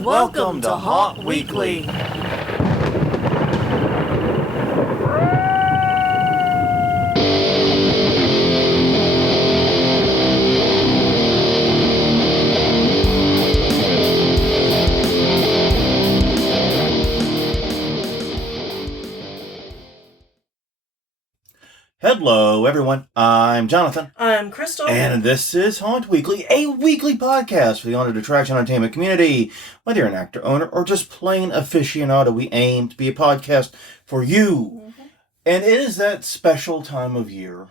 Welcome to Haunt Weekly. Hello, everyone. I'm Jonathan. I'm Crystal. And this is Haunt Weekly, a weekly podcast for the haunted attraction entertainment community. Whether you're an actor, owner, or just plain aficionado, we aim to be a podcast for you. Mm-hmm. And it is that special time of year.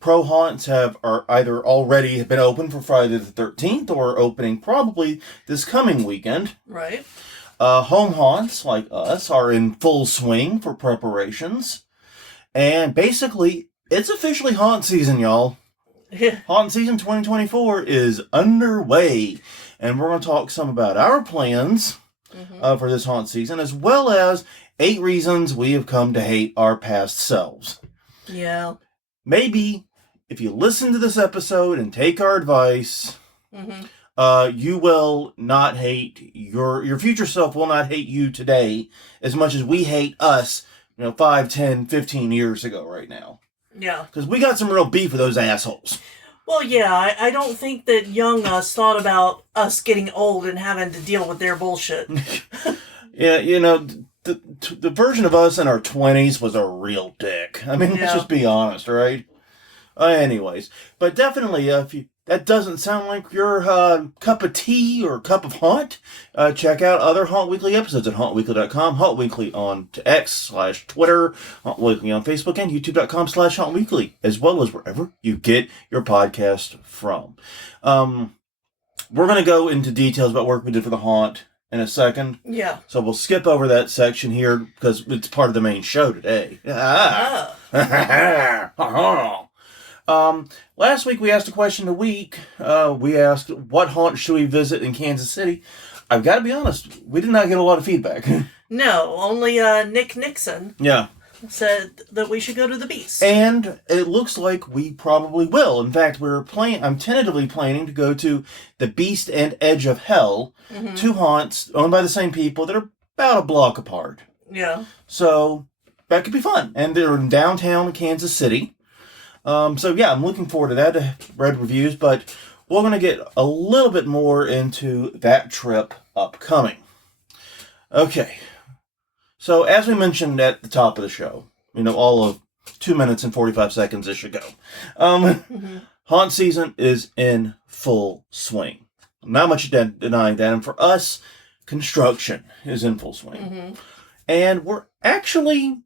Pro haunts are either already been open for Friday the 13th or opening probably this coming weekend. Right. Home haunts, like us, are in full swing for preparations. And basically, it's officially haunt season, y'all. Haunt season 2024 is underway. And we're going to talk some about our plans for this haunt season, as well as 8 reasons we have come to hate our past selves. Yeah. Maybe if you listen to this episode and take our advice, you will not hate your future self will not hate you today as much as we hate us 5, 10, 15 years ago right now. Yeah. Because we got some real beef with those assholes. Well, yeah, I don't think that young us thought about us getting old and having to deal with their bullshit. Yeah, the version of us in our 20s was a real dick. I mean, let's just be honest, right? Anyways, but definitely, if that doesn't sound like your cup of tea or cup of haunt, check out other Haunt Weekly episodes at hauntweekly.com, Haunt Weekly on X/Twitter, Haunt Weekly on Facebook, and youtube.com/Haunt Weekly, as well as wherever you get your podcast from. We're going to go into details about work we did for the haunt in a second. Yeah. So we'll skip over that section here because it's part of the main show today. Last week we asked a question of the week. We asked, what haunt should we visit in Kansas City? I've got to be honest, we did not get a lot of feedback. No, only Nick Nixon said that we should go to the Beast. And it looks like we probably will. In fact, I'm tentatively planning to go to the Beast and Edge of Hell, 2 haunts owned by the same people that are about a block apart. Yeah. So that could be fun. And they're in downtown Kansas City. So yeah, I'm looking forward to that. I've read reviews, but we're going to get a little bit more into that trip upcoming. Okay. So as we mentioned at the top of the show, all of 2 minutes and 45 seconds this should go. Haunt season is in full swing. Not much denying that. And for us, construction is in full swing. And we're actually...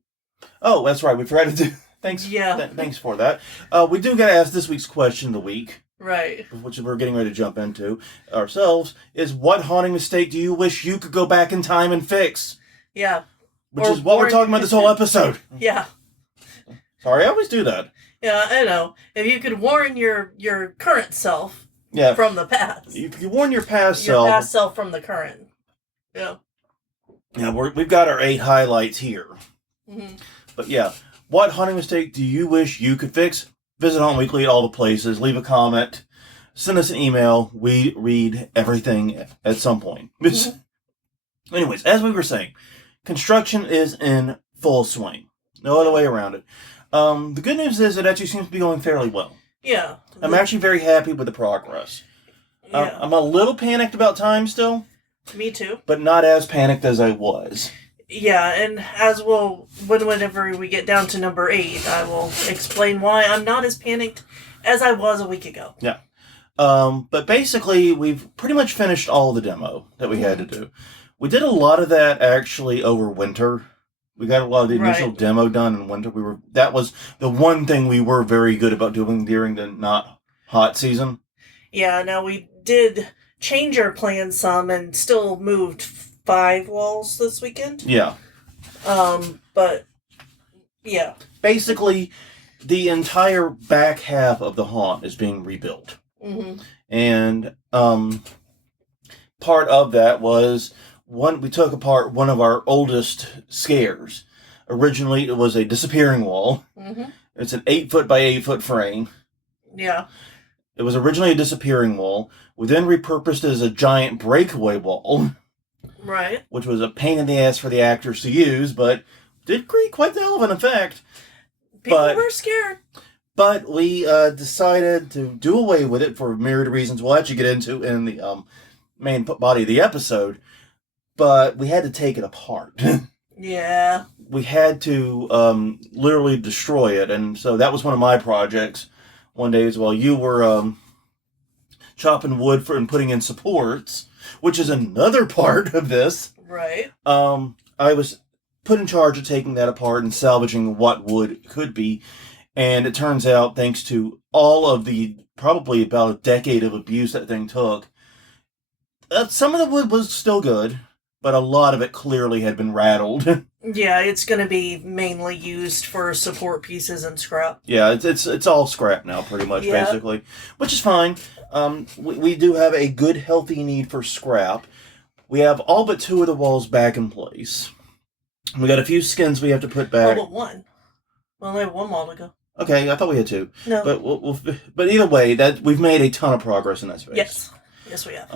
Oh, that's right. We forgot to do... Thanks. Yeah. Thanks for that. We do got to ask this week's question of the week. Right. Which we're getting ready to jump into ourselves. Is what haunting mistake do you wish you could go back in time and fix? Yeah. Which is what we're talking about this whole episode. Yeah. Sorry, I always do that. Yeah, I know. If you could warn your current self from the past. If you warn your past self. Your past self from the current. Yeah. Yeah, we've got our 8 highlights here. But yeah. What haunting mistake do you wish you could fix? Visit Haunt Weekly at all the places. Leave a comment. Send us an email. We read everything at some point. Anyways, as we were saying, construction is in full swing. No other way around it. The good news is it actually seems to be going fairly well. Yeah. I'm actually very happy with the progress. Yeah. I'm a little panicked about time still. Me too. But not as panicked as I was. Yeah, and whenever we get down to number 8, I will explain why I'm not as panicked as I was a week ago. Yeah. But basically, we've pretty much finished all the demo that we had to do. We did a lot of that actually over winter. We got a lot of the initial demo done in winter. That was the one thing we were very good about doing during the not hot season. Yeah, now we did change our plans some and still moved 5 walls this weekend. Yeah. But, yeah. Basically, the entire back half of the haunt is being rebuilt. And part of that was, we took apart one of our oldest scares. Originally, it was a disappearing wall. It's an 8-foot by 8-foot frame. Yeah. It was originally a disappearing wall. We then repurposed it as a giant breakaway wall. Right. which was a pain in the ass for the actors to use, but did create quite the hell of an effect. People were scared. But we decided to do away with it for myriad reasons we'll actually get into in the main body of the episode. But we had to take it apart. Yeah. We had to literally destroy it. And so that was one of my projects one day as well. You were chopping wood and putting in supports, which is another part of this. Right. I was put in charge of taking that apart and salvaging what wood could be. And it turns out, thanks to all of the, probably about a decade of abuse that thing took, some of the wood was still good, but a lot of it clearly had been rattled. Yeah, it's going to be mainly used for support pieces and scrap. Yeah, it's all scrap now, pretty much, basically, which is fine. We do have a good, healthy need for scrap. We have all but 2 of the walls back in place. We got a few skins we have to put back. Oh, but 1. Well, I have 1 wall to go. Okay, I thought we had 2. No. But either way, that we've made a ton of progress in that space. Yes, we have.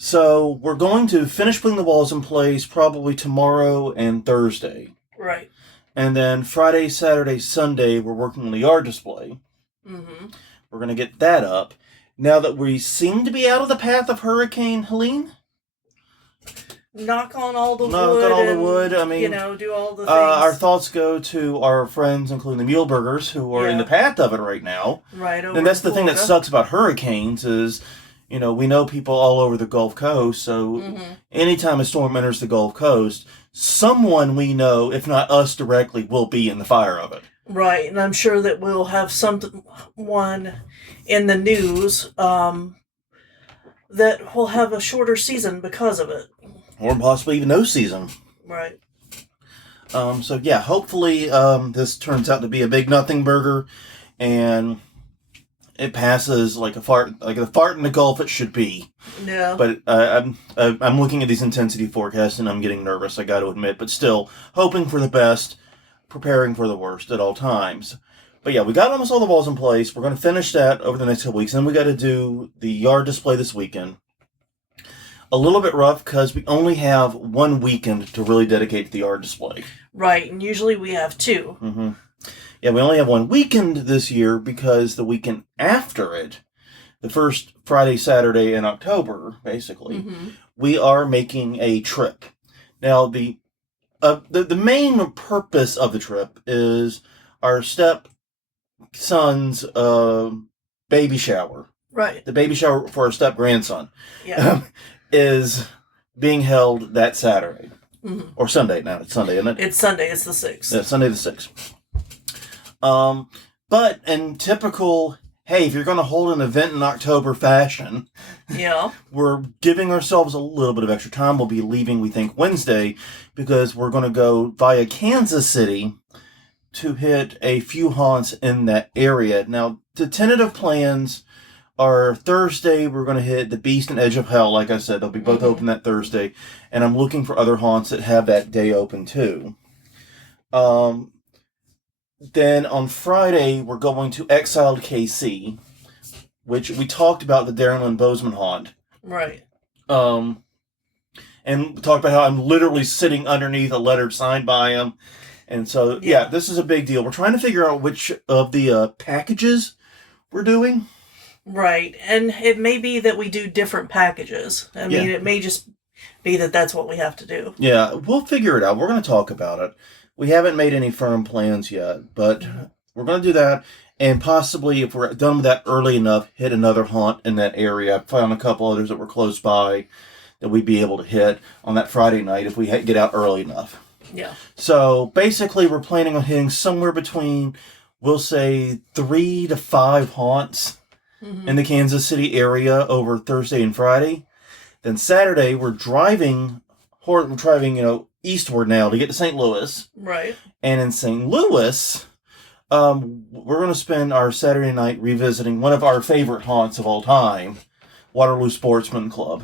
So we're going to finish putting the walls in place probably tomorrow and Thursday. Right. And then Friday, Saturday, Sunday, we're working on the yard display. Mm-hmm. We're going to get that up. Now that we seem to be out of the path of Hurricane Helene. Knock on all the wood. I mean, do all the things. Our thoughts go to our friends, including the Muleburgers, who are in the path of it right now. Right. And that's the thing that sucks about hurricanes is, we know people all over the Gulf Coast. So anytime a storm enters the Gulf Coast, someone we know, if not us directly, will be in the fire of it. Right. And I'm sure that we'll have someone in the news that will have a shorter season because of it. Or possibly even no season. Right. So yeah, hopefully this turns out to be a big nothing burger, and it passes like a fart in the Gulf it should be. Yeah. But I'm looking at these intensity forecasts and I'm getting nervous, I got to admit. But still, hoping for the best, preparing for the worst at all times. But yeah, we got almost all the walls in place. We're going to finish that over the next couple weeks. Then we got to do the yard display this weekend. A little bit rough because we only have 1 weekend to really dedicate to the yard display. Right, and usually we have 2. Mm-hmm. Yeah, we only have 1 weekend this year because the weekend after it, the first Friday, Saturday in October, basically, we are making a trip. Now, the main purpose of the trip is our stepson's baby shower. Right. The baby shower for our step-grandson. Yeah. Is being held that Saturday. Or Sunday now. It's Sunday, isn't it? It's Sunday. It's the 6th. Yeah, Sunday the 6th. But in typical, hey, if you're going to hold an event in October fashion, we're giving ourselves a little bit of extra time. We'll be leaving, we think, Wednesday, because we're going to go via Kansas City to hit a few haunts in that area. Now, the tentative plans are Thursday, we're going to hit the Beast and Edge of Hell. Like I said, they'll be both open that Thursday. And I'm looking for other haunts that have that day open too. Then on Friday, we're going to Exiled KC, which we talked about the Darren Lynn Bozeman haunt. Right. And talked about how I'm literally sitting underneath a lettered sign by him. And so, yeah, this is a big deal. We're trying to figure out which of the packages we're doing. Right, and it may be that we do different packages. I mean, it may just be that that's what we have to do. Yeah, we'll figure it out. We're going to talk about it. We haven't made any firm plans yet, but we're going to do that. And possibly, if we're done with that early enough, hit another haunt in that area. I found a couple others that were close by that we'd be able to hit on that Friday night if we get out early enough. Yeah. So, basically, we're planning on hitting somewhere between, we'll say, 3 to 5 haunts in the Kansas City area over Thursday and Friday. Then Saturday, we're driving, eastward now to get to St. Louis. Right. And in St. Louis, we're going to spend our Saturday night revisiting one of our favorite haunts of all time, Waterloo Sportsman Club.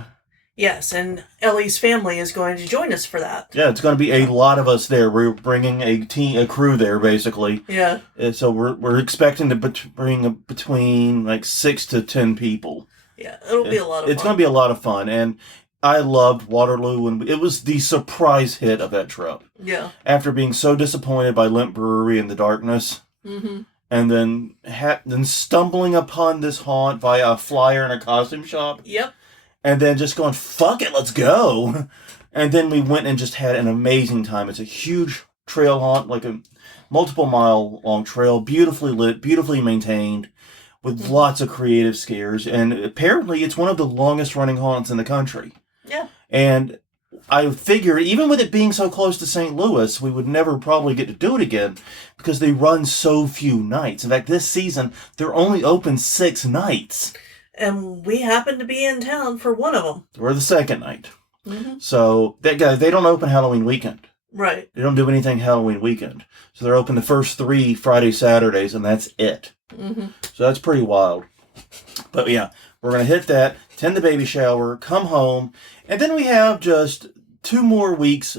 Yes, and Ellie's family is going to join us for that. Yeah, it's going to be a lot of us there. We're bringing a crew there, basically. Yeah. So we're expecting to bring between 6 to 10 people. Yeah, it'll be a lot of fun. It's going to be a lot of fun, and I loved Waterloo, and it was the surprise hit of that trip. Yeah. After being so disappointed by Limp Brewery and the darkness, and then stumbling upon this haunt via a flyer in a costume shop. Yep. And then just going, fuck it, let's go. And then we went and just had an amazing time. It's a huge trail haunt, like a multiple mile long trail, beautifully lit, beautifully maintained, with lots of creative scares. And apparently it's one of the longest running haunts in the country. Yeah. And I figure, even with it being so close to St. Louis, we would never probably get to do it again because they run so few nights. In fact, this season, they're only open 6 nights. And we happened to be in town for one of them. We're the second night. So, they don't open Halloween weekend. Right. They don't do anything Halloween weekend. So they're open the first 3 Fridays, Saturdays, and that's it. So that's pretty wild. But yeah, we're going to hit that, attend the baby shower, come home, and then we have just 2 more weeks,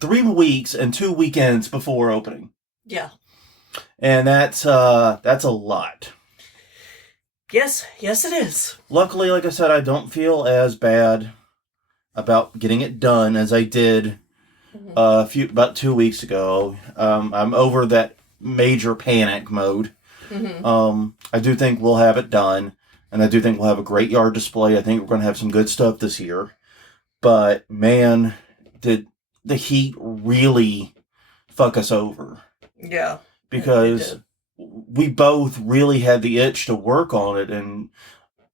3 weeks, and 2 weekends before opening. Yeah. And that's a lot. Yes, it is. Luckily, like I said, I don't feel as bad about getting it done as I did about 2 weeks ago. I'm over that major panic mode. I do think we'll have it done, and I do think we'll have a great yard display. I think we're going to have some good stuff this year. But man, did the heat really fuck us over? Yeah. Because we both really had the itch to work on it, and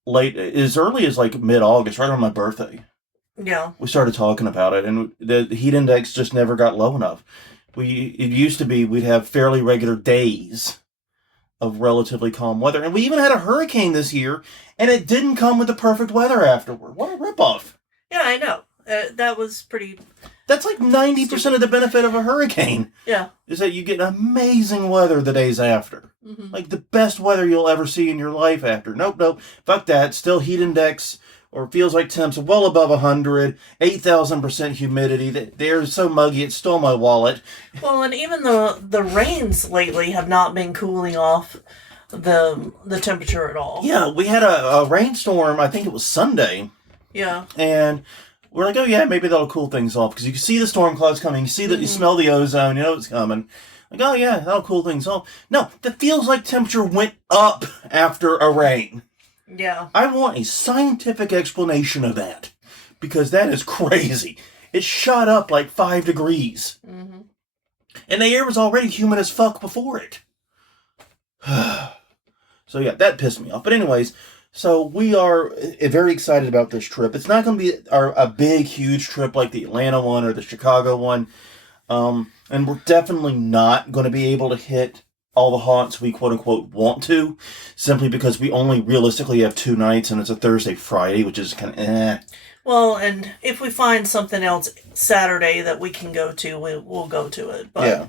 as early as like mid-August, right on my birthday. Yeah. We started talking about it, and the heat index just never got low enough. It used to be we'd have fairly regular days of relatively calm weather, and we even had a hurricane this year, and it didn't come with the perfect weather afterward. What a ripoff! Yeah, I know. That was pretty... That's like 90% of the benefit of a hurricane. Yeah. Is that you get amazing weather the days after. Like the best weather you'll ever see in your life after. Nope. Fuck that. Still heat index, or feels like temps well above 100, 8,000% humidity. They're so muggy it stole my wallet. Well, and even the rains lately have not been cooling off the temperature at all. Yeah, we had a rainstorm, I think it was Sunday. Yeah. And we're like, oh yeah, maybe that'll cool things off. Because you can see the storm clouds coming. You see that you smell the ozone. You know it's coming. Like, oh yeah, that'll cool things off. No, that feels like temperature went up after a rain. Yeah. I want a scientific explanation of that. Because that is crazy. It shot up like 5 degrees. And the air was already humid as fuck before it. So yeah, that pissed me off. But anyways... So we are very excited about this trip. It's not going to be a big, huge trip like the Atlanta one or the Chicago one. And we're definitely not going to be able to hit all the haunts we quote-unquote want to, simply because we only realistically have 2 nights, and it's a Thursday, Friday, which is kind of eh. Well, and if we find something else Saturday that we can go to, we'll go to it. But, yeah.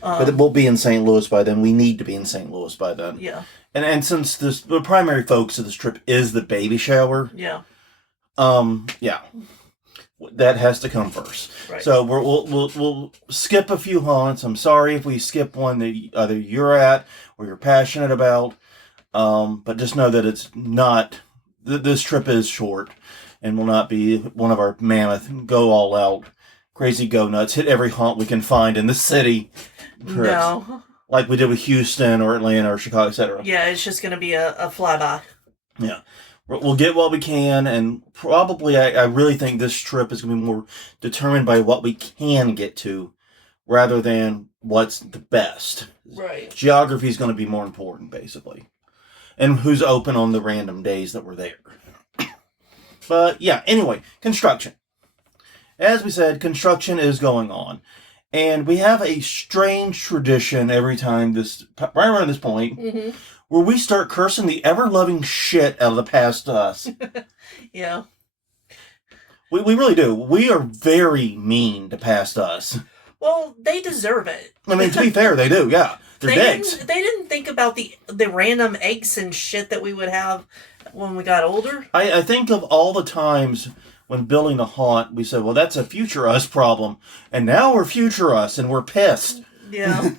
But we'll be in St. Louis by then. We need to be in St. Louis by then. Yeah. And since the primary focus of this trip is the baby shower, yeah, that has to come first. Right. So we'll skip a few haunts. I'm sorry if we skip one that either you're at or you're passionate about, but just know that it's not. This trip is short, and will not be one of our mammoth go all out, crazy go nuts, hit every haunt we can find in the city trips. No. Like we did with Houston or Atlanta or Chicago, etc. Yeah, it's just going to be a flyby. Yeah. We'll get what we can, and probably I really think this trip is going to be more determined by what we can get to rather than what's the best. Right. Geography is going to be more important, basically. And who's open on the random days that we're there. But yeah, anyway, construction. As we said, construction is going on. And we have a strange tradition every time right around this point, where we start cursing the ever-loving shit out of the past us. Yeah. We really do. We are very mean to past us. Well, they deserve it. I mean, to be fair, they do, yeah. They're dicks. They didn't think about the random eggs and shit that we would have when we got older. I think of all the times... when building a haunt, we said, well, that's a future us problem. And now we're future us, and we're pissed. Yeah.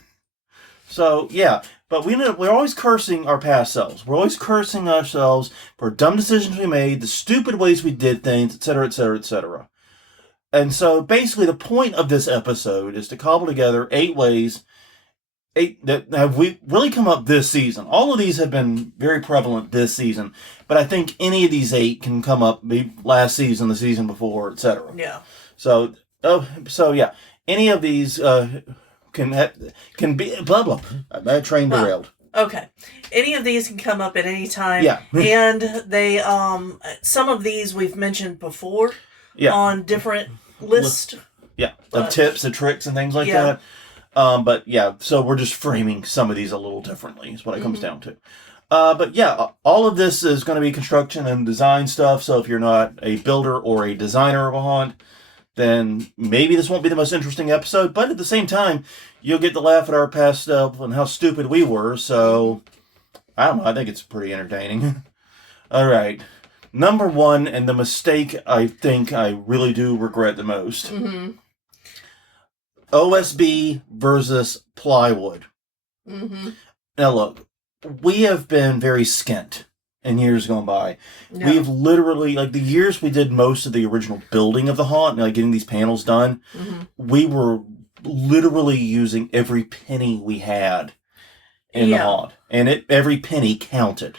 So, yeah. But we're always cursing our past selves. We're always cursing ourselves for dumb decisions we made, the stupid ways we did things, etc., etc., etc. And so basically the point of this episode is to cobble together 8 ways, 8 that have we really come up this season. All of these have been very prevalent this season, but I think any of these 8 can come up maybe last season, the season before, etc. Yeah. So yeah, any of these can be blah blah. That train derailed. Okay. Any of these can come up at any time. Yeah. And they some of these we've mentioned before on different lists. Yeah. Of tips and tricks and things like that. But yeah, so we're just framing some of these a little differently is what it comes down to. But yeah, all of this is going to be construction and design stuff. So if you're not a builder or a designer of a haunt, then maybe this won't be the most interesting episode. But at the same time, you'll get to laugh at our past stuff and how stupid we were. So I don't know. I think it's pretty entertaining. All right. Number 1, and the mistake I think I really do regret the most. Mm-hmm. OSB versus plywood. Mm-hmm. Now look, we have been very skint in years gone by. No. We've literally, like the years we did most of the original building of the haunt, like getting these panels done, we were literally using every penny we had in the haunt. And every penny counted.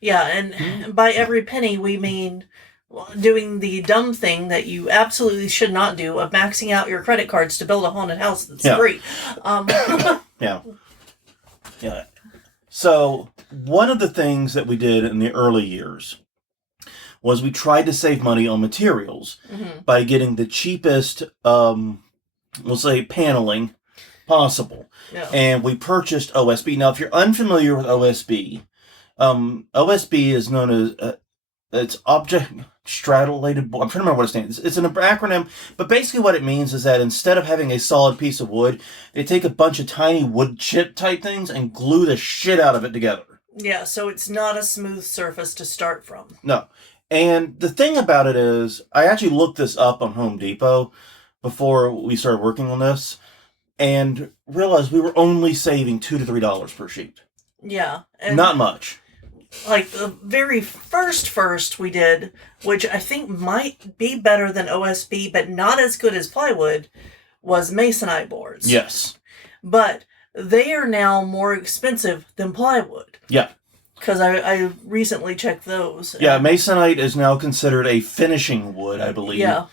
Yeah, and by every penny we mean doing the dumb thing that you absolutely should not do of maxing out your credit cards to build a haunted house that's free. Yeah. So, one of the things that we did in the early years was we tried to save money on materials by getting the cheapest, we'll say, paneling possible. Yeah. And we purchased OSB. Now, if you're unfamiliar with OSB, OSB is known as it's object straddulated board. I'm trying to remember what it stands. It's an acronym, but basically what it means is that instead of having a solid piece of wood, they take a bunch of tiny wood chip type things and glue the shit out of it together. Yeah, so it's not a smooth surface to start from. No. And the thing about it is, I actually looked this up on Home Depot before we started working on this and realized we were only saving $2 to $3 per sheet. Yeah. And not much. Like the very first we did, which I think might be better than OSB, but not as good as plywood, was masonite boards. Yes. But they are now more expensive than plywood. Yeah. Because I recently checked those. Yeah, masonite is now considered a finishing wood, I believe. Yeah.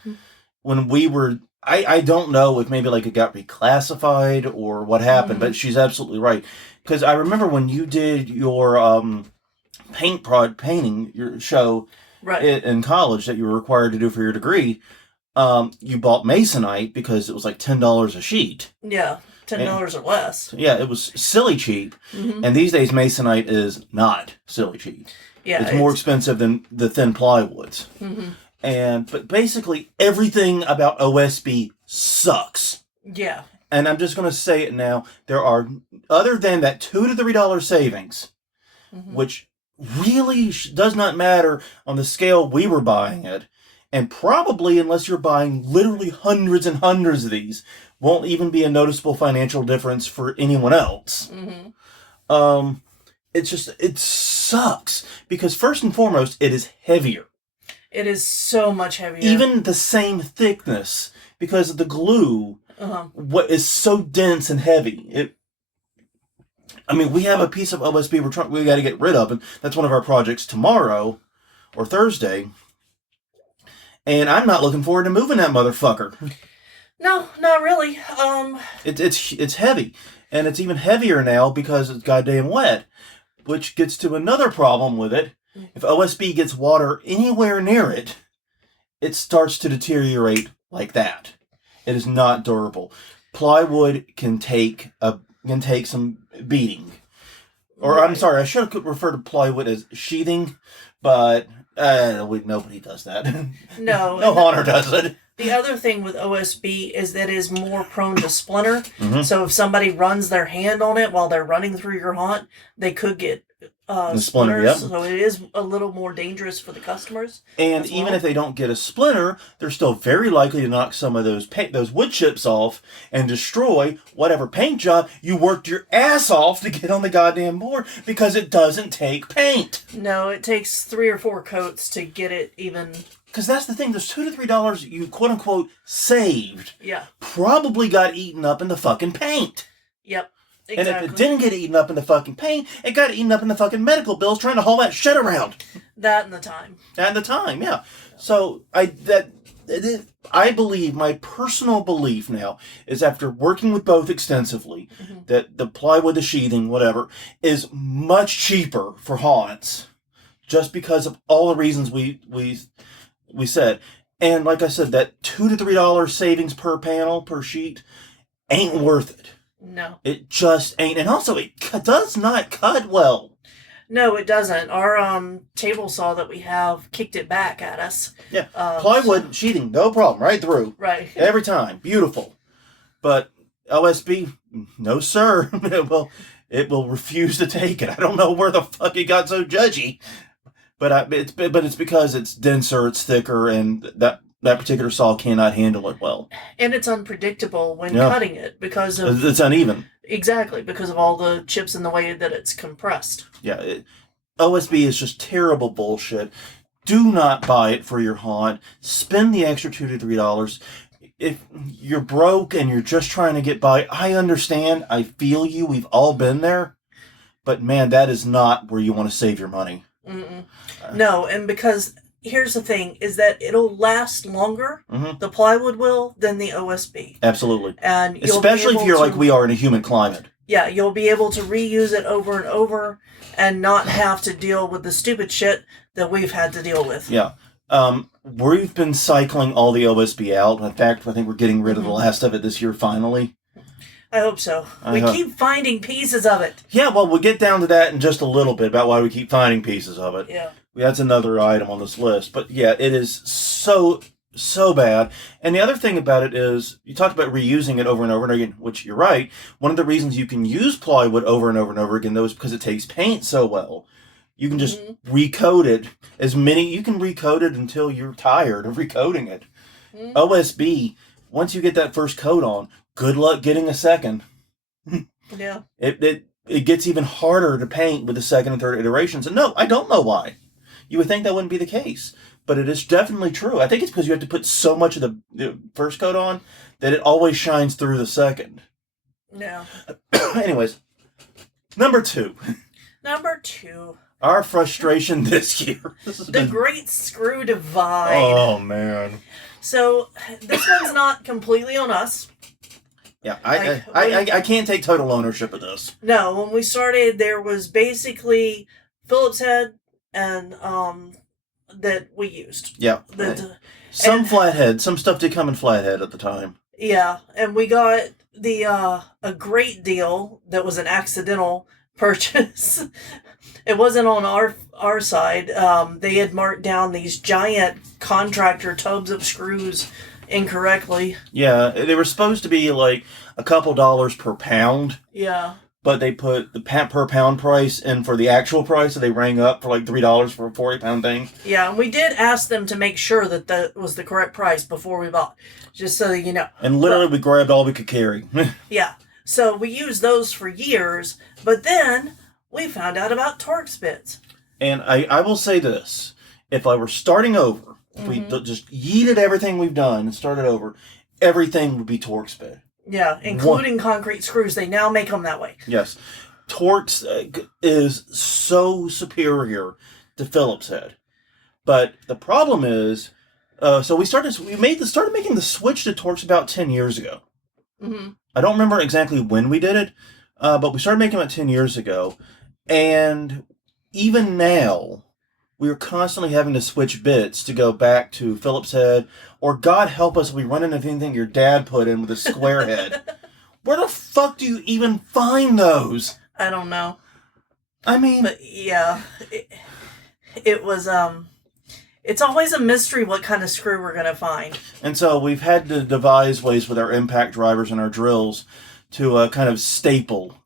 When we were, I don't know if maybe like it got reclassified or what happened, but she's absolutely right. Because I remember when you did your painting your show in college that you were required to do for your degree, you bought masonite because it was like $10 a sheet. Yeah, $10 or less. Yeah, it was silly cheap. And these days masonite is not silly cheap. Yeah, it's more expensive than the thin plywoods. But basically everything about OSB sucks. Yeah. And I'm just going to say it now. There are, other than that $2 to $3 savings, which really does not matter on the scale we were buying it, and probably unless you're buying literally hundreds and hundreds of these, won't even be a noticeable financial difference for anyone else. It sucks because first and foremost, it is heavier. It is so much heavier. Even the same thickness because the glue what is so dense and heavy. We have a piece of OSB we got to get rid of, and that's one of our projects tomorrow or Thursday. And I'm not looking forward to moving that motherfucker. No, not really. It's heavy, and it's even heavier now because it's goddamn wet, which gets to another problem with it. If OSB gets water anywhere near it, it starts to deteriorate like that. It is not durable. Plywood can take some beating. Or I'm sorry, I should have referred to plywood as sheathing, but nobody does that. No. No haunter does it. The other thing with OSB is that it is more prone to splinter. So if somebody runs their hand on it while they're running through your haunt, they could get The splinter, splinters, yep. so it is a little more dangerous for the customers. And even if they don't get a splinter, they're still very likely to knock some of those wood chips off and destroy whatever paint job you worked your ass off to get on the goddamn board, because it doesn't take paint. No, it takes 3 or 4 coats to get it even. Because that's the thing, there's $2 to $3 you quote-unquote saved. Yeah. Probably got eaten up in the fucking paint. Yep. Exactly. And if it didn't get eaten up in the fucking paint, it got eaten up in the fucking medical bills trying to haul that shit around. That and the time. And the time, yeah. So I believe, my personal belief now is, after working with both extensively, that the plywood, the sheathing, whatever, is much cheaper for haunts, just because of all the reasons we said. And like I said, that $2 to $3 savings per panel, per sheet, ain't worth it. No. It just ain't. And also, it does not cut well. No, it doesn't. Our table saw that we have kicked it back at us. Yeah. Plywood sheathing, no problem. Right through. Right. Every time. Beautiful. But OSB, no sir. It will refuse to take it. I don't know where the fuck it got so judgy. But it's because it's denser, it's thicker, and that particular saw cannot handle it well. And it's unpredictable when cutting it because of... It's uneven. Exactly, because of all the chips and the way that it's compressed. Yeah, OSB is just terrible bullshit. Do not buy it for your haunt. Spend the extra $2 to $3. If you're broke and you're just trying to get by, I understand. I feel you. We've all been there. But man, that is not where you want to save your money. No, and because... Here's the thing, is that it'll last longer, the plywood will, than the OSB. Absolutely. And especially if you're like we are in a humid climate. Yeah, you'll be able to reuse it over and over and not have to deal with the stupid shit that we've had to deal with. Yeah. We've been cycling all the OSB out. In fact, I think we're getting rid of the last of it this year, finally. I hope so. We keep finding pieces of it. Yeah, well, we'll get down to that in just a little bit, about why we keep finding pieces of it. Yeah. That's another item on this list. But yeah, it is so bad. And the other thing about it is, you talked about reusing it over and over and again, which you're right. One of the reasons you can use plywood over and over and over again, though, is because it takes paint so well. You can just recoat it. You can recoat it until you're tired of recoating it. OSB, once you get that first coat on, good luck getting a second. Yeah. It gets even harder to paint with the second and third iterations. And no, I don't know why. You would think that wouldn't be the case, but it is definitely true. I think it's because you have to put so much of the first coat on that it always shines through the second. Yeah. Anyways, number 2. Number 2. Our frustration this year. The Great Screw Divide. Oh, man. So, this one's not completely on us. Yeah, I can't take total ownership of this. No, when we started, there was basically Phillips head and that we used. Yeah. Flathead. Some stuff did come in flathead at the time. Yeah, and we got a great deal that was an accidental purchase. It wasn't on our side. They had marked down these giant contractor tubs of screws incorrectly. Yeah, they were supposed to be like a couple dollars per pound. Yeah. But they put the per pound price in for the actual price, so they rang up for like $3 for a 40-pound thing. Yeah, and we did ask them to make sure that was the correct price before we bought, just so you know. And literally, we grabbed all we could carry. Yeah, so we used those for years, but then we found out about Torx bits. And I will say this: if I were starting over, if we just yeeted everything we've done and started over, everything would be Torx bit. Yeah, including concrete screws. They now make them that way. Yes. Torx is so superior to Phillips head. But the problem is, so we started making the switch to Torx about 10 years ago. I don't remember exactly when we did it, but we started making it 10 years ago. And even now, we are constantly having to switch bits to go back to Phillips head, or God help us, we run into anything your dad put in with a square head. Where the fuck do you even find those? I don't know. I mean... But yeah, it was, it's always a mystery what kind of screw we're going to find. And so we've had to devise ways with our impact drivers and our drills to kind of staple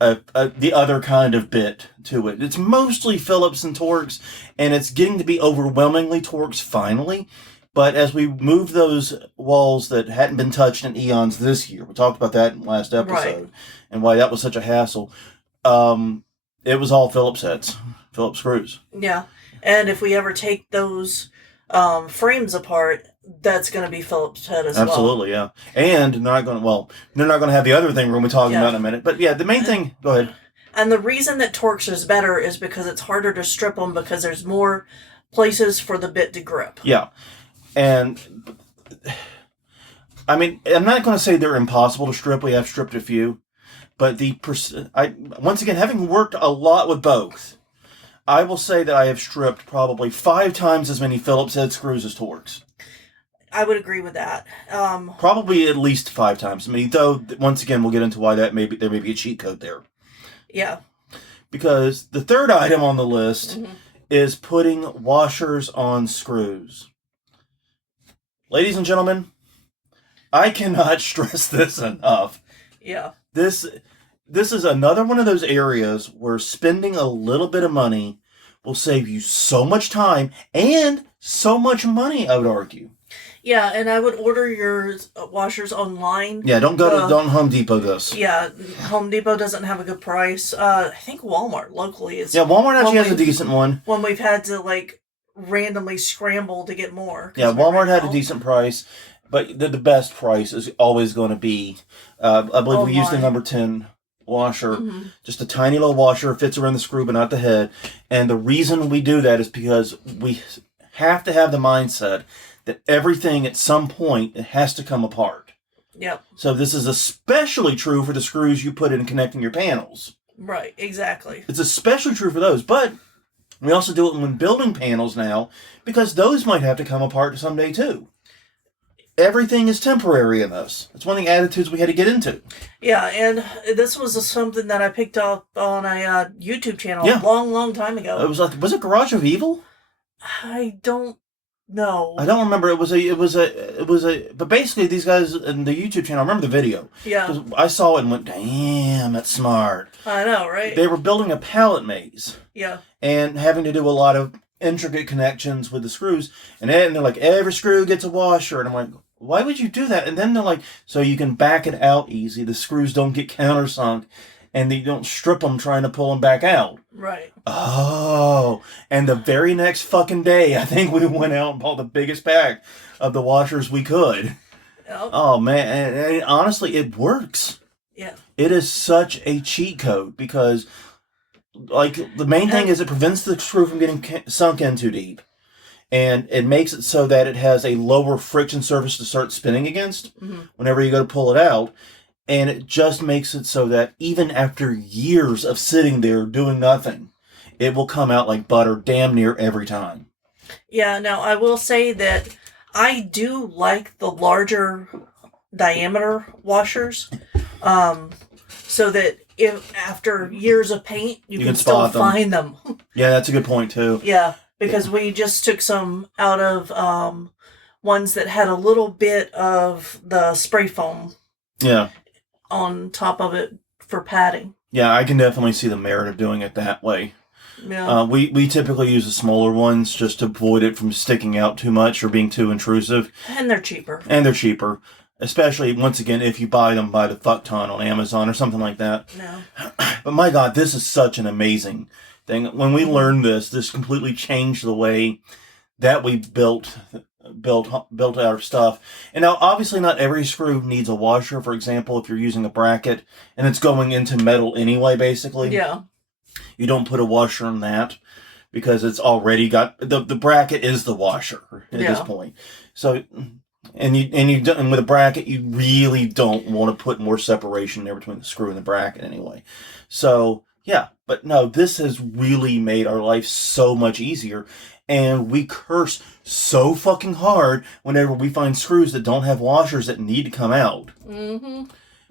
the other kind of bit to it. It's mostly Phillips and Torx, and it's getting to be overwhelmingly Torx finally. But as we move those walls that hadn't been touched in eons this year, we talked about that in the last episode, Right. and why that was such a hassle. It was all Phillips heads, Phillips screws. Yeah. And if we ever take those frames apart, that's going to be Phillips head as well. Absolutely, yeah. And they're not going to have the other thing we're going to be talking about in a minute. But yeah, the main thing, go ahead. And the reason that Torx is better is because it's harder to strip them because there's more places for the bit to grip. Yeah. And, I mean, I'm not going to say they're impossible to strip. We have stripped a few. But once again, having worked a lot with both, I will say that I have stripped probably 5 times as many Phillips head screws as Torx. I would agree with that. Probably at least 5 times. I mean, though, once again, we'll get into why there may be a cheat code there. Yeah. Because the third item on the list is putting washers on screws. Ladies and gentlemen, I cannot stress this enough. Yeah. This is another one of those areas where spending a little bit of money will save you so much time and so much money, I would argue. Yeah, and I would order your washers online. Yeah, don't Home Depot this. Yeah, Home Depot doesn't have a good price. I think Walmart locally is. Yeah, Walmart actually has a decent one. When we've had to randomly scramble to get more. Yeah, Walmart had a decent price, but the best price is always going to be, I believe we used the number 10 washer. Just a tiny little washer, fits around the screw but not the head. And the reason we do that is because we have to have the mindset that everything at some point it has to come apart. Yep. So this is especially true for the screws you put in connecting your panels. Right, exactly. It's especially true for those, but we also do it when building panels now because those might have to come apart someday too. Everything is temporary in this. It's one of the attitudes we had to get into. Yeah, and this was something that I picked up on a YouTube channel a long, long time ago. It was it Garage of Evil? I don't know. I don't remember. It was a. But basically, these guys in the YouTube channel. I remember the video. Yeah. 'Cause I saw it and went, "Damn, that's smart." I know, right? They were building a pallet maze. Yeah. And having to do a lot of intricate connections with the screws, and they're like, every screw gets a washer, and I'm like, why would you do that? And then they're like, so you can back it out easy. The screws don't get countersunk, and you don't strip them trying to pull them back out. Right. Oh, and the very next fucking day, I think we went out and bought the biggest pack of the washers we could. Yep. Oh, man. And honestly, it works. Yeah. It is such a cheat code because, the main thing is it prevents the screw from getting sunk in too deep. And it makes it so that it has a lower friction surface to start spinning against whenever you go to pull it out. And it just makes it so that even after years of sitting there doing nothing, it will come out like butter damn near every time. Yeah, now I will say that I do like the larger diameter washers. So that if after years of paint, you can still find them. Yeah, that's a good point too. Yeah, because we just took some out of ones that had a little bit of the spray foam. Yeah. On top of it for padding. Yeah, I can definitely see the merit of doing it that way. Yeah. We typically use the smaller ones just to avoid it from sticking out too much or being too intrusive. And they're cheaper. Especially, once again, if you buy them by the fuck ton on Amazon or something like that. No. But my God, this is such an amazing thing. When we learned this completely changed the way that we built our stuff. And now, obviously, not every screw needs a washer. For example, if you're using a bracket and it's going into metal anyway, basically. Yeah. You don't put a washer on that because it's already got the bracket is the washer at this point. So, and with a bracket, you really don't want to put more separation there between the screw and the bracket anyway. So, yeah, but no, this has really made our life so much easier. And we curse so fucking hard whenever we find screws that don't have washers that need to come out.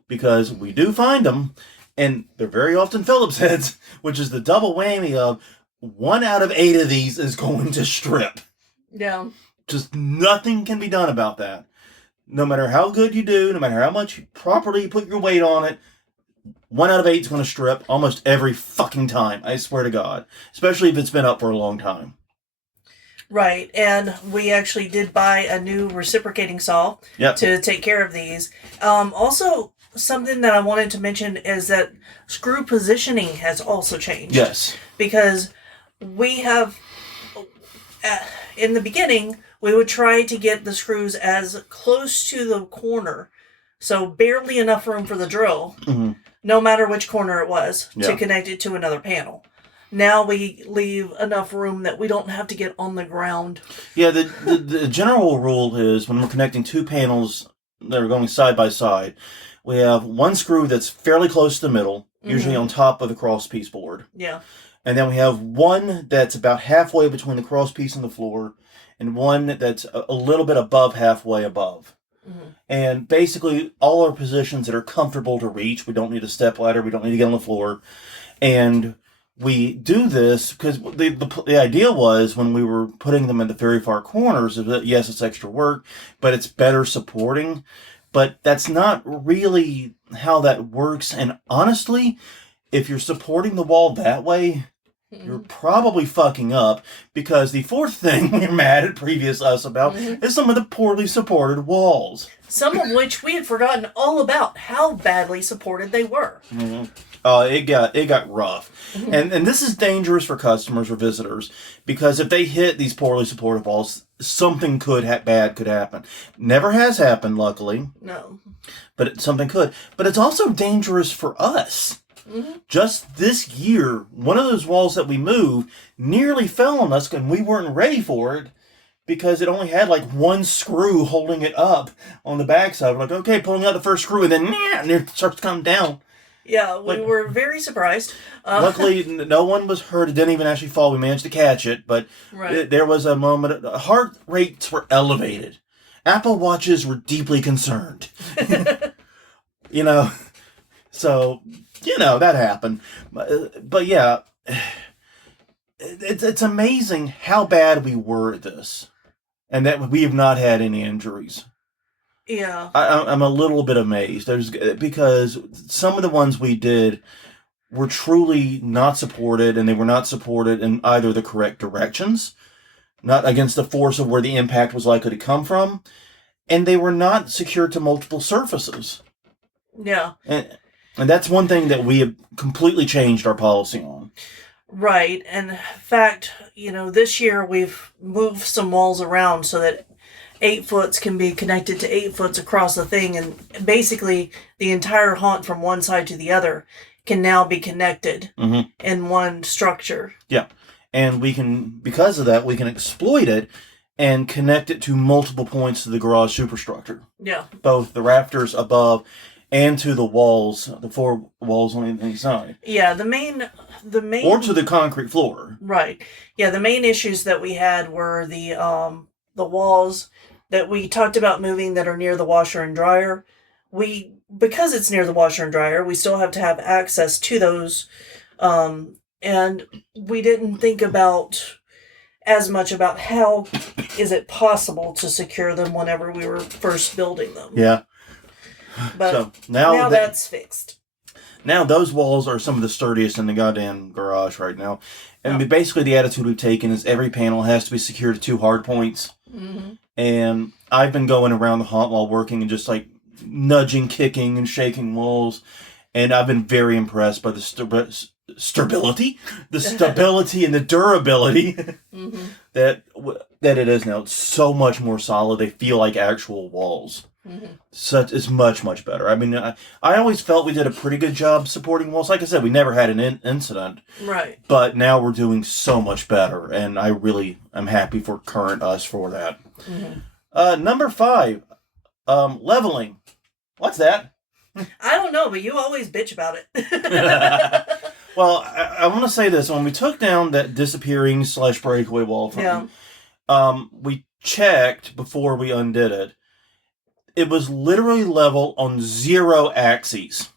Because we do find them, and they're very often Phillips heads, which is the double whammy of 1 out of 8 of these is going to strip. Yeah. Just nothing can be done about that. No matter how good you do, no matter how much properly you put your weight on it, 1 out of 8 is going to strip almost every fucking time. I swear to God. Especially if it's been up for a long time. Right, and we actually did buy a new reciprocating saw to take care of these. Also, something that I wanted to mention is that screw positioning has also changed. Yes. Because we have, in the beginning, we would try to get the screws as close to the corner, so barely enough room for the drill, no matter which corner it was, to connect it to another panel. Now we leave enough room that we don't have to get on the ground. Yeah, the general rule is when we're connecting 2 panels that are going side by side, we have 1 screw that's fairly close to the middle, usually on top of the crosspiece board. Yeah. And then we have 1 that's about halfway between the crosspiece and the floor, and 1 that's a little bit above halfway above. And basically all our positions that are comfortable to reach. We don't need a step ladder. We don't need to get on the floor. And we do this because the idea was when we were putting them in the very far corners, that yes, it's extra work, but it's better supporting. But that's not really how that works. And honestly, if you're supporting the wall that way, you're probably fucking up, because the fourth thing we're mad at previous us about is some of the poorly supported walls. Some of which we had forgotten all about how badly supported they were. It got rough. And this is dangerous for customers or visitors, because if they hit these poorly supported walls, something bad could happen. Never has happened, luckily. No. But something could. But it's also dangerous for us. Just this year, one of those walls that we moved nearly fell on us, and we weren't ready for it because it only had like 1 screw holding it up on the backside. We're like, okay, pulling out the first screw, and then and it starts to come down. Yeah, we were very surprised. Luckily, no one was hurt. It didn't even actually fall. We managed to catch it, but there was a moment. Heart rates were elevated. Apple Watches were deeply concerned. So... that happened. But yeah, it's amazing how bad we were at this, and that we have not had any injuries. Yeah. I'm a little bit amazed. Because some of the ones we did were truly not supported, and they were not supported in either the correct directions, not against the force of where the impact was likely to come from, and they were not secured to multiple surfaces. Yeah. And that's one thing that we have completely changed our policy on. Right. And in fact, this year we've moved some walls around so that 8-foots can be connected to 8-foots across the thing. And basically the entire haunt from one side to the other can now be connected in one structure. Yeah. And because of that, we can exploit it and connect it to multiple points of the garage superstructure. Yeah. Both the rafters above and to the walls, the 4 walls on the side. Yeah, the main... Or to the concrete floor. Right. Yeah, the main issues that we had were the walls that we talked about moving that are near the washer and dryer. Because it's near the washer and dryer, we still have to have access to those. And we didn't think as much about how is it possible to secure them whenever we were first building them. Yeah. But so now that's fixed. Now those walls are some of the sturdiest in the goddamn garage right now. And basically the attitude we've taken is every panel has to be secured to 2 hard points. And I've been going around the haunt while working and just like nudging, kicking, and shaking walls. And I've been very impressed by the stability and the durability that it is now. It's so much more solid. They feel like actual walls. It's much, much better. I mean, I always felt we did a pretty good job supporting walls. Like I said, we never had an incident. Right. But now we're doing so much better, and I really am happy for current us for that. Number 5, leveling. What's that? I don't know, but you always bitch about it. Well, I want to say this. When we took down that disappearing / breakaway wall from we checked before we undid it. It was literally level on 0 axes.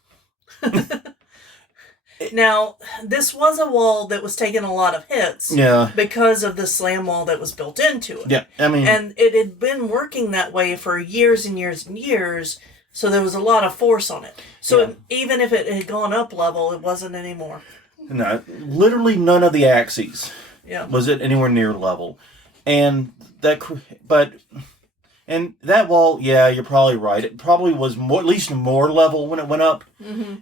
Now, this was a wall that was taking a lot of hits because of the slam wall that was built into it. Yeah, I mean... And it had been working that way for years and years and years So there was a lot of force on it. So Yeah. even if it had gone up level, it wasn't anymore. No, literally none of the axes Yeah. was it anywhere near level. And but that wall, yeah, you're probably right. It probably was at least more level when it went up,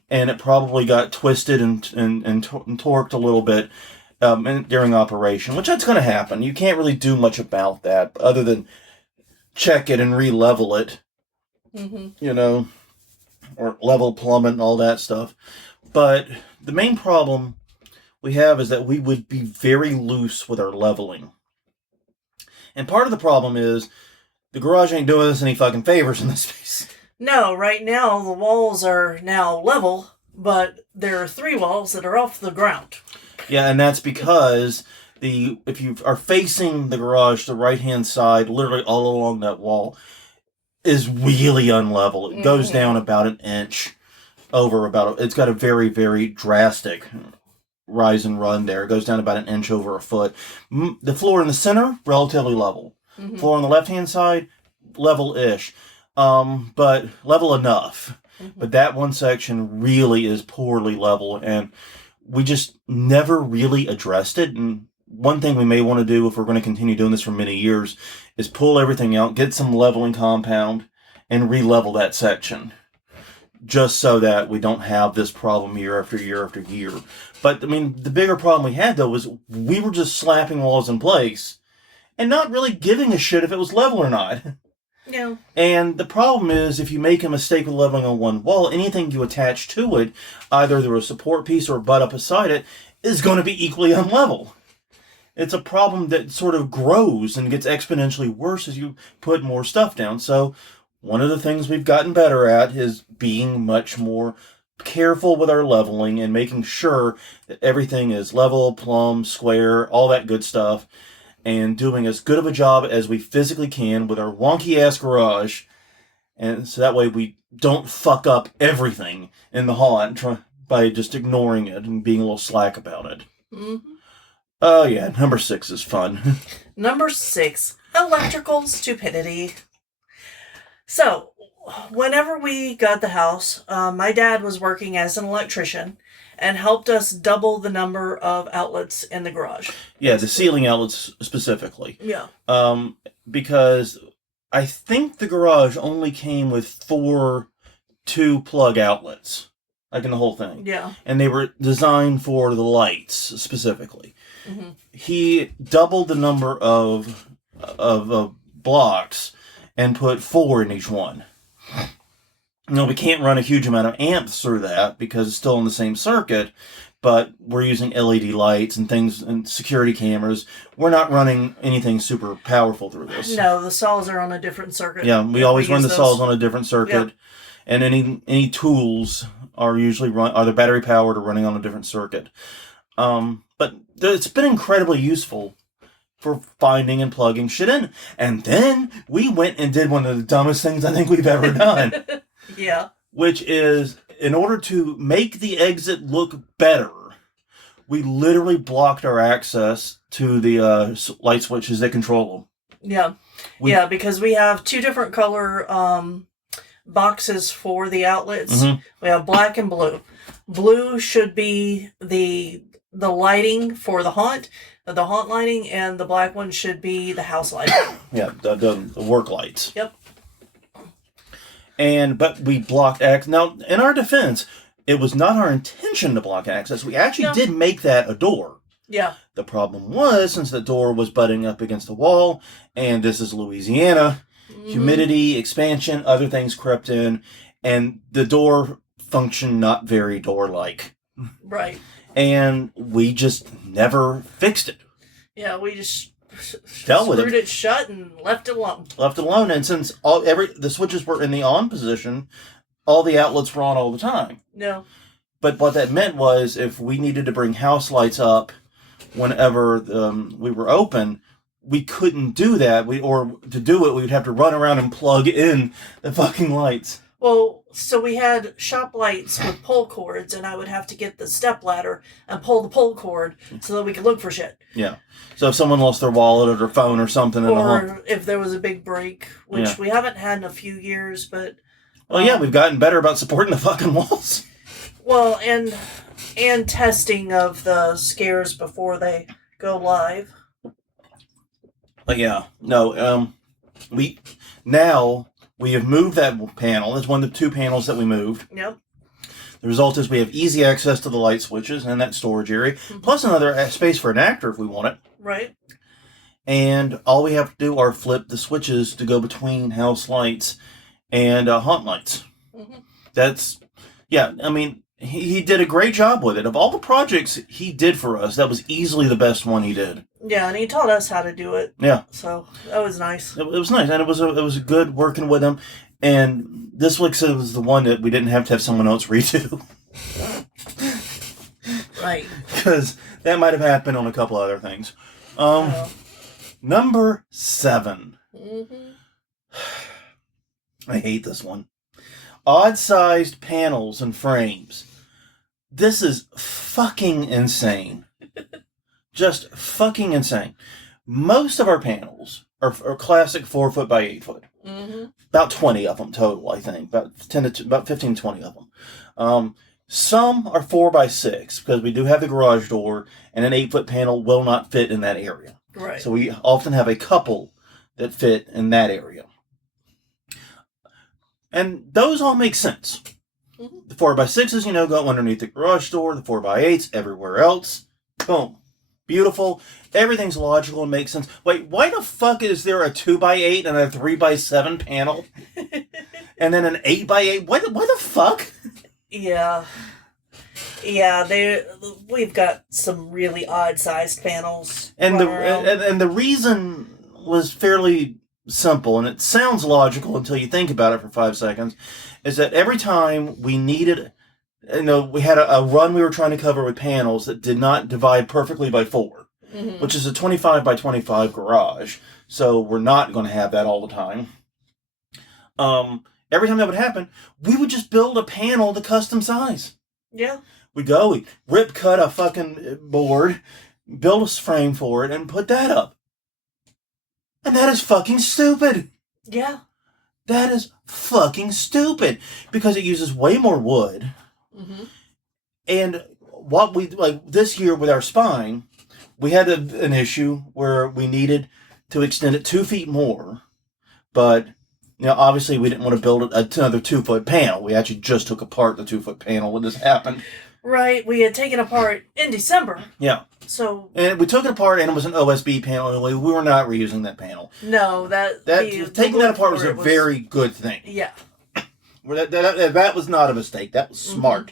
and it probably got twisted and torqued a little bit during operation, which that's going to happen. You can't really do much about that other than check it and re-level it, or level plummet and all that stuff. But the main problem we have is that we would be very loose with our leveling. And part of the problem is the garage ain't doing us any fucking favors in this space. No, right now the walls are now level, but there are 3 walls that are off the ground. Yeah, and that's because if you are facing the garage, the right-hand side, literally all along that wall, is really unlevel. It goes down about an inch it's got a very, very drastic rise and run there. It goes down about an inch over a foot. The floor in the center, relatively level. Floor on the left-hand side, level-ish. But level enough. But that one section really is poorly level, and we just never really addressed it. And one thing we may want to do if we're going to continue doing this for many years is pull everything out, get some leveling compound, and re-level that section. Just so that we don't have this problem year after year after year. But, I mean, the bigger problem we had, though, was we were just slapping walls in place and not really giving a shit if it was level or not. No. And the problem is, if you make a mistake with leveling on one wall, anything you attach to it, either through a support piece or butt up beside it, is going to be equally unlevel. It's a problem that sort of grows and gets exponentially worse as you put more stuff down. So one of the things we've gotten better at is being much more careful with our leveling and making sure that everything is level, plumb, square, all that good stuff, and doing as good of a job as we physically can with our wonky-ass garage. And so that way we don't fuck up everything in the haunt by just ignoring it and being a little slack about it. Oh, yeah, number 6 is fun. Number 6, electrical stupidity. So, whenever we got the house, my dad was working as an electrician and helped us double the number of outlets in the garage. Yeah, the ceiling outlets specifically. Yeah. Because I think the garage only came with 4 2-plug outlets, like in the whole thing. Yeah. And they were designed for the lights specifically. He doubled the number of blocks and put 4 in each one. No, we can't run a huge amount of amps through that because it's still in the same circuit, but we're using LED lights and things and security cameras. We're not running anything super powerful through this. No, the saws are on a different circuit. Yeah, we always run the saws on a different circuit. Yep. And any tools are usually either battery powered or running on a different circuit. But it's been incredibly useful for finding and plugging shit in. And then we went and did one of the dumbest things I think we've ever done. Yeah. Which is, in order to make the exit look better, we literally blocked our access to the light switches that control them. Yeah. Because we have 2 different color boxes for the outlets. We have black and blue. Blue should be the lighting for the haunt lighting, and the black one should be the house lighting. Yeah, the work lights. Yep. But we blocked access. Now, in our defense, it was not our intention to block access. We actually did make that a door. Yeah. The problem was, since the door was butting up against the wall, and this is Louisiana, humidity, expansion, other things crept in, and the door functioned not very door-like. Right. And we just never fixed it. Yeah, we just dealt with screwed it shut and left it alone. And since the switches were in the on position, all the outlets were on all the time. No. But what that meant was, if we needed to bring house lights up whenever we were open, we couldn't do that. To do it, we would have to run around and plug in the fucking lights. Well, so we had shop lights with pull cords, and I would have to get the step ladder and pull the pull cord so that we could look for shit. Yeah. So if someone lost their wallet or their phone or something, or if there was a big break, which we haven't had in a few years, but Well, yeah, we've gotten better about supporting the fucking walls. Well, and testing of the scares before they go live. But yeah, no, we have moved that panel. It's one of the 2 panels that we moved. Yep. The result is we have easy access to the light switches and that storage area, plus another space for an actor if we want it. Right. And all we have to do are flip the switches to go between house lights and haunt lights. That's, yeah, I mean, he did a great job with it. Of all the projects he did for us, that was easily the best one he did. Yeah, and he taught us how to do it. Yeah. So that was nice. It was nice, and it was good working with him. And this was the one that we didn't have to have someone else redo. Right. Because that might have happened on a couple other things. Number 7. I hate this one. Odd-sized panels and frames. This is fucking insane. Just fucking insane. Most of our panels are classic 4 foot by 8 foot. About 20 of them total, I think. About 15, 20 of them. Some are 4 by 6 because we do have the garage door, and an 8 foot panel will not fit in that area. Right. So we often have a couple that fit in that area. And those all make sense. The 4 by 6s, go underneath the garage door. The 4 by 8s, everywhere else. Boom. Beautiful. Everything's logical and makes sense. Wait, why the fuck is there a 2 by 8 and a 3 by 7 panel? And then an 8 by 8? Why the fuck? Yeah. Yeah, we've got some really odd-sized panels. And the reason was fairly simple, and it sounds logical until you think about it for 5 seconds, is that every time we needed, we had a run we were trying to cover with panels that did not divide perfectly by 4, which is a 25 by 25 garage, so we're not going to have that all the time. Every time that would happen, we would just build a panel to custom size. Yeah. We'd rip cut a fucking board, build a frame for it, and put that up. And that is fucking stupid. Yeah. That is fucking stupid. Because it uses way more wood. And what we, this year with our spine, we had an issue where we needed to extend it 2 feet more. But, obviously we didn't want to build another 2 foot panel. We actually just took apart the 2 foot panel when this happened. Right. We had taken apart in December. Yeah. So. And we took it apart, and it was an OSB panel anyway. We were not reusing that panel. No, taking that apart was a very good thing. Yeah. That was not a mistake. That was smart.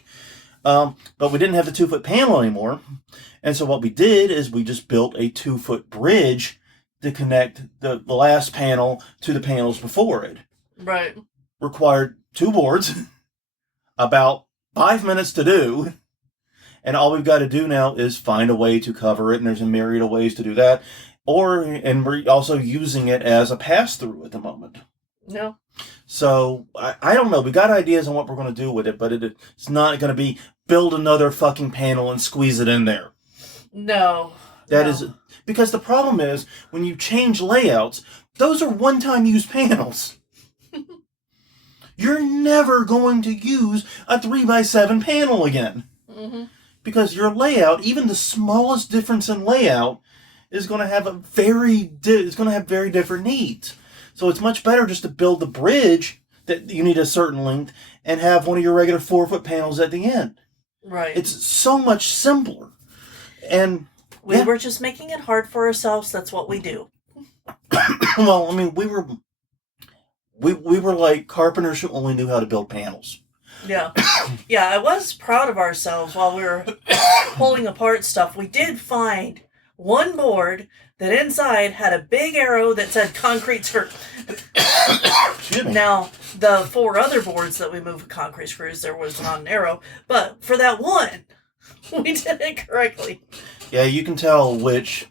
But we didn't have the 2 foot panel anymore. And so what we did is we just built a 2 foot bridge to connect the last panel to the panels before it. Right. Required 2 boards, about 5 minutes to do. And all we've got to do now is find a way to cover it, and there's a myriad of ways to do that. And we're also using it as a pass-through at the moment. No. So, I don't know. We got ideas on what we're going to do with it, but it's not going to be build another fucking panel and squeeze it in there. No. That is because the problem is, when you change layouts, those are one-time use panels. You're never going to use a 3 by 7 panel again. Because your layout, even the smallest difference in layout, is going to have very different needs. So it's much better just to build the bridge that you need a certain length and have one of your regular 4 foot panels at the end. Right. It's so much simpler. And we were just making it hard for ourselves. That's what we do. Well, I mean, we were like carpenters who only knew how to build panels. Yeah. Yeah, I was proud of ourselves while we were pulling apart stuff. We did find one board that inside had a big arrow that said concrete screw. Excuse me. Now, the 4 other boards that we moved with concrete screws, there was not an arrow. But for that one, we did it correctly. Yeah, you can tell which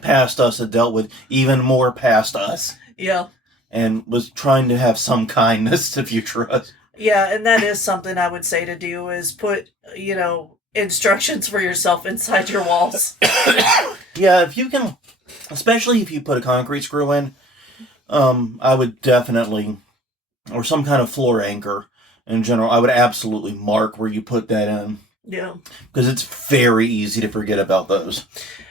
past us had dealt with even more past us. Yeah. And was trying to have some kindness to future us. Yeah, and that is something I would say to do is put, instructions for yourself inside your walls. Yeah, if you can, especially if you put a concrete screw in, I would definitely or some kind of floor anchor in general, I would absolutely mark where you put that in. Yeah. Because it's very easy to forget about those.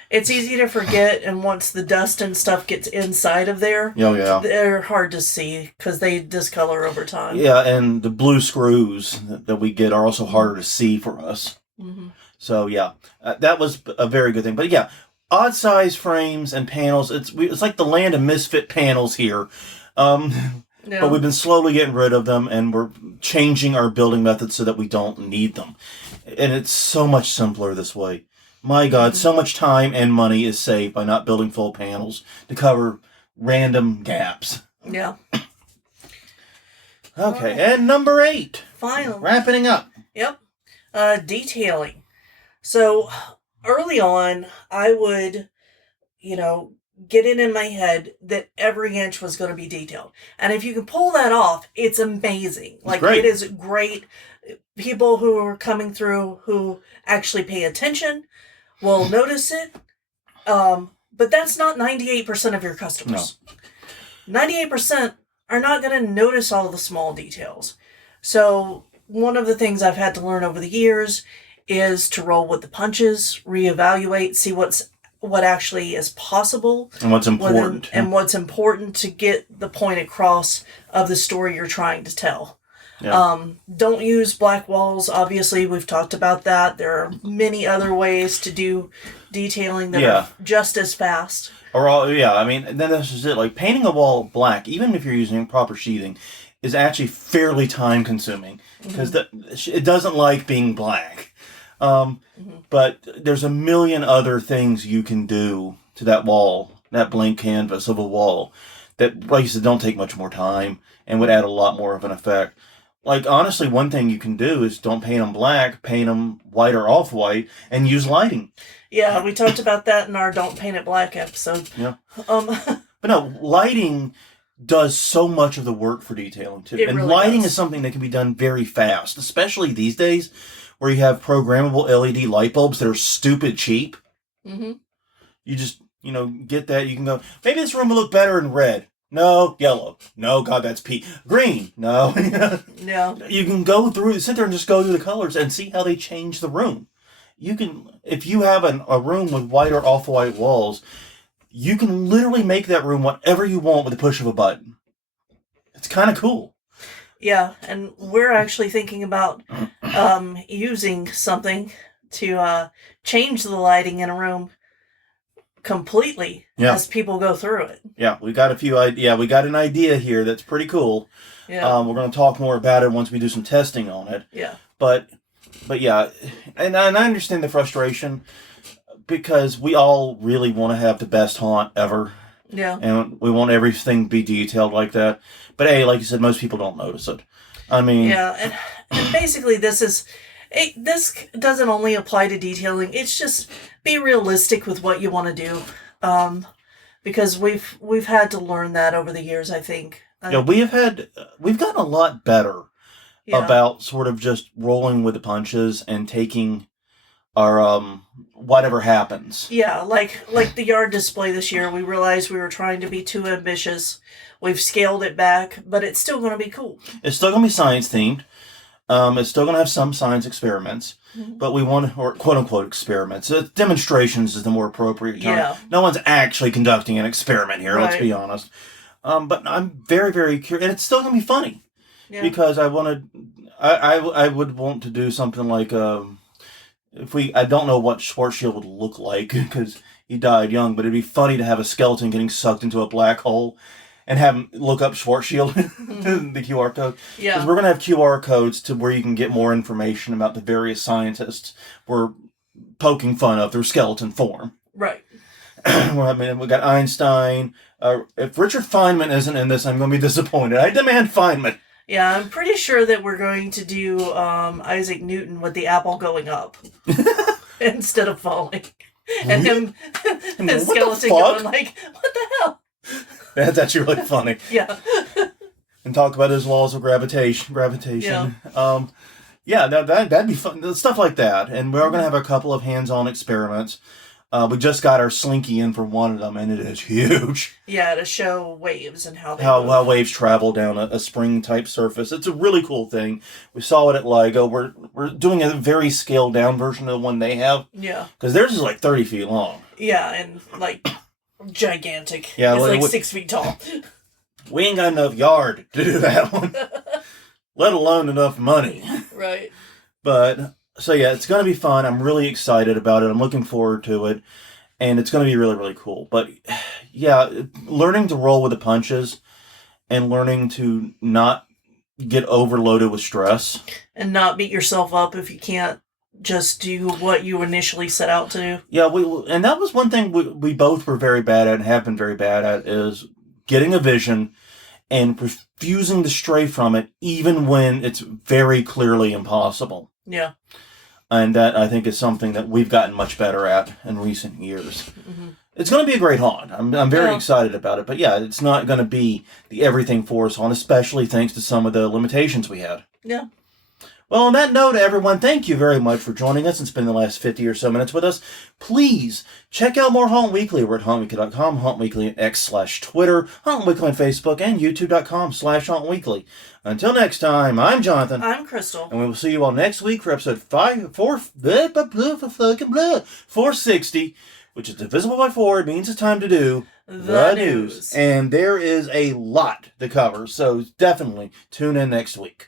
It's easy to forget, and once the dust and stuff gets inside of there, Oh, yeah. they're hard to see because they discolor over time. Yeah, and the blue screws that we get are also harder to see for us. Mm-hmm. So, yeah, that was a very good thing. But, yeah, odd size frames and panels, it's like the land of misfit panels here. Yeah. But we've been slowly getting rid of them, and we're changing our building methods so that we don't need them. And it's so much simpler this way. My God, so much time and money is saved by not building full panels to cover random gaps. Yeah. Okay, and number 8. Finally. Wrapping up. Yep. Detailing. So, early on, I would, get it in my head that every inch was going to be detailed. And if you can pull that off, it's amazing. Like, great. It is great. People who are coming through who actually pay attention will notice it. But that's not 98% of your customers. No. 98% are not going to notice all the small details. So one of the things I've had to learn over the years is to roll with the punches, reevaluate, see what actually is possible. And what's important. And what's important to get the point across of the story you're trying to tell. Yeah. Don't use black walls. Obviously, we've talked about that. There are many other ways to do detailing that are just as fast. Then this is it. Like, painting a wall black, even if you're using proper sheathing, is actually fairly time consuming because it doesn't like being black. But there's a million other things you can do to that wall, that blank canvas of a wall, that, like you said, don't take much more time and would add a lot more of an effect. Like, honestly, one thing you can do is don't paint them black, paint them white or off-white, and use lighting. Yeah, we talked about that in our Don't Paint It Black episode. Yeah. But no, lighting does so much of the work for detailing, too. And really lighting is something that can be done very fast, especially these days where you have programmable LED light bulbs that are stupid cheap. Mm-hmm. You just, get that. You can go, maybe this room will look better in red. No, yellow. No, God, that's pea. Green. No. No. You can sit there and just go through the colors and see how they change the room. You can, if you have a room with white or off-white walls, you can literally make that room whatever you want with the push of a button. It's kind of cool. Yeah, and we're actually thinking about using something to change the lighting in a room completely as people go through it. Yeah, we got we got an idea here that's pretty cool. Yeah. We're going to talk more about it once we do some testing on it. Yeah. But yeah, and I understand the frustration because we all really want to have the best haunt ever. Yeah. And we want everything to be detailed like that. But hey, like you said, most people don't notice it. I mean... Yeah, and basically this doesn't only apply to detailing. It's just be realistic with what you want to do. Because we've had to learn that over the years, I think. Yeah, we've gotten a lot better about sort of just rolling with the punches and taking our whatever happens. Yeah, like the yard display this year, we realized we were trying to be too ambitious. We've scaled it back, but it's still going to be cool. It's still going to be science themed. It's still going to have some science experiments, but we want, or quote unquote experiments. Demonstrations is the more appropriate term. Yeah. No one's actually conducting an experiment here. Right. Let's be honest. But I'm very, very curious, and it's still going to be funny because I would want to do something like I don't know what Schwarzschild would look like because he died young, but it'd be funny to have a skeleton getting sucked into a black hole and have him look up Schwarzschild, the QR code. Yeah. Because we're going to have QR codes to where you can get more information about the various scientists we're poking fun of their skeleton form. Right. We got Einstein. If Richard Feynman isn't in this, I'm going to be disappointed. I demand Feynman. Yeah, I'm pretty sure that we're going to do Isaac Newton with the apple going up instead of falling. And him, his skeleton going like, what the hell? That's actually really funny. Yeah. And talk about his laws of gravitation. Yeah. That'd be fun. Stuff like that. And we're going to have a couple of hands-on experiments. We just got our Slinky in for one of them, and it is huge. Yeah, to show waves and how they How waves travel down a spring type surface. It's a really cool thing. We saw it at LIGO. We're doing a very scaled down version of the one they have. Yeah. Because theirs is like 30 feet long. Yeah, and like gigantic. Yeah, it's like 6 feet tall. We ain't got enough yard to do that one, let alone enough money. Right. But so yeah, it's going to be fun. I'm really excited about it. I'm looking forward to it. And it's going to be really, really cool. But yeah, learning to roll with the punches and learning to not get overloaded with stress. And not beat yourself up if you can't just do what you initially set out to do. Yeah, and that was one thing we both were very bad at and have been very bad at is getting a vision and refusing to stray from it even when it's very clearly impossible. Yeah. And that, I think, is something that we've gotten much better at in recent years. Mm-hmm. It's going to be a great haunt. I'm very excited about it. But yeah, it's not going to be the everything for us haunt, especially thanks to some of the limitations we had. Yeah. Well, on that note, everyone, thank you very much for joining us and spending the last 50 or so minutes with us. Please check out more Haunt Weekly. We're at hauntweekly.com, Haunt Weekly at X/Twitter, Haunt Weekly on Facebook, and youtube.com/Haunt Weekly. Until next time, I'm Jonathan. I'm Crystal. And we will see you all next week for episode 460, which is divisible by 4. It means it's time to do the news. And there is a lot to cover, so definitely tune in next week.